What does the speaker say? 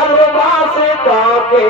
ভালোবাসে তাকে।